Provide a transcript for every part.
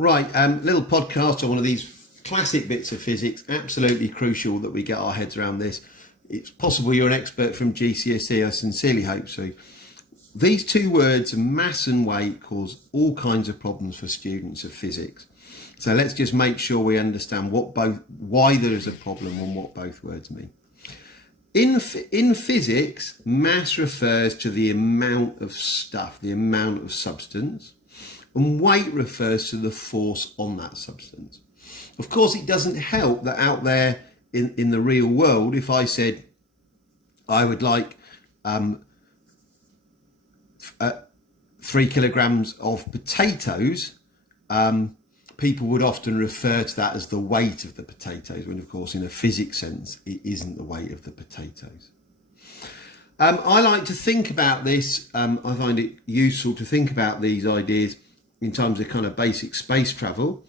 Right, little podcast on one of these classic bits of physics. Absolutely crucial that we get our heads around this. It's possible you're an expert from GCSE, I sincerely hope so. These two words, mass and weight, cause all kinds of problems for students of physics. So let's just make sure we understand why there is a problem and what both words mean. In physics, mass refers to the amount of stuff, the amount of substance, and weight refers to the force on that substance. Of course, it doesn't help that out there in the real world, if I said I would like 3 kilograms of potatoes, people would often refer to that as the weight of the potatoes, when of course in a physics sense it isn't the weight of the potatoes. I like to think about this, I find it useful to think about these ideas in terms of kind of basic space travel.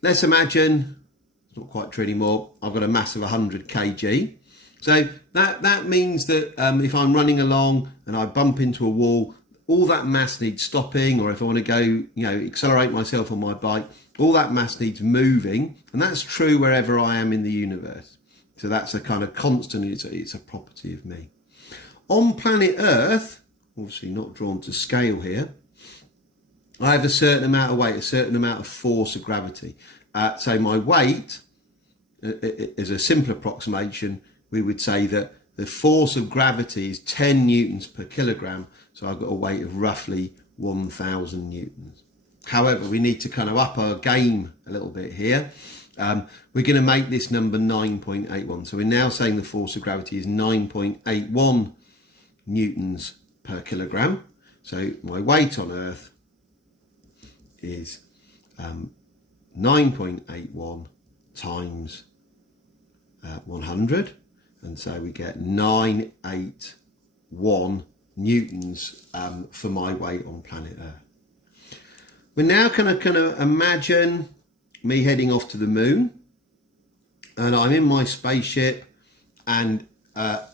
Let's imagine, it's not quite true anymore, I've got a mass of 100 kg. So that means that if I'm running along and I bump into a wall, all that mass needs stopping, or if I want to go, accelerate myself on my bike, all that mass needs moving. And that's true wherever I am in the universe. So that's a kind of constant, it's a property of me. On planet Earth, obviously not drawn to scale here, I have a certain amount of weight, a certain amount of force of gravity. So my weight, as a simple approximation, we would say that the force of gravity is 10 newtons per kilogram. So I've got a weight of roughly 1,000 newtons. However, we need to kind of up our game a little bit here. We're going to make this number 9.81. So we're now saying the force of gravity is 9.81 newtons per kilogram. So my weight on Earth is 9.81 times 100. And so we get 981 newtons for my weight on planet Earth. We're now kind of imagine me heading off to the moon, and I'm in my spaceship, and we're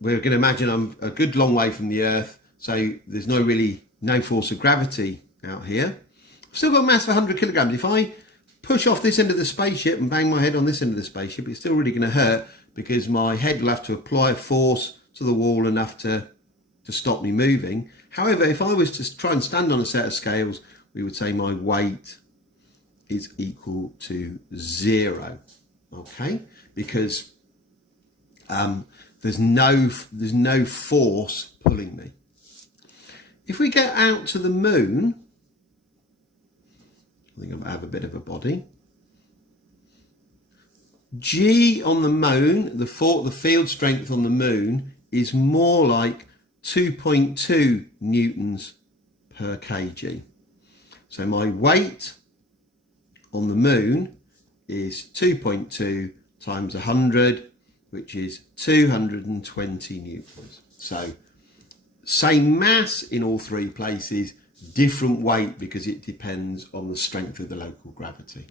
going to imagine I'm a good long way from the Earth, so there's no force of gravity out here. I've still got a mass of 100 kilograms. If I push off this end of the spaceship and bang my head on this end of the spaceship, it's still really going to hurt, because my head will have to apply a force to the wall enough to stop me moving. However, if I was to try and stand on a set of scales, we would say my weight is equal to 0, okay? Because there's no force pulling me. If we get out to the moon, I think I have a bit of a body. G on the moon, the field strength on the moon is more like 2.2 newtons per kg. So my weight on the moon is 2.2 times 100, which is 220 newtons. So same mass in all three places, different weight because it depends on the strength of the local gravity.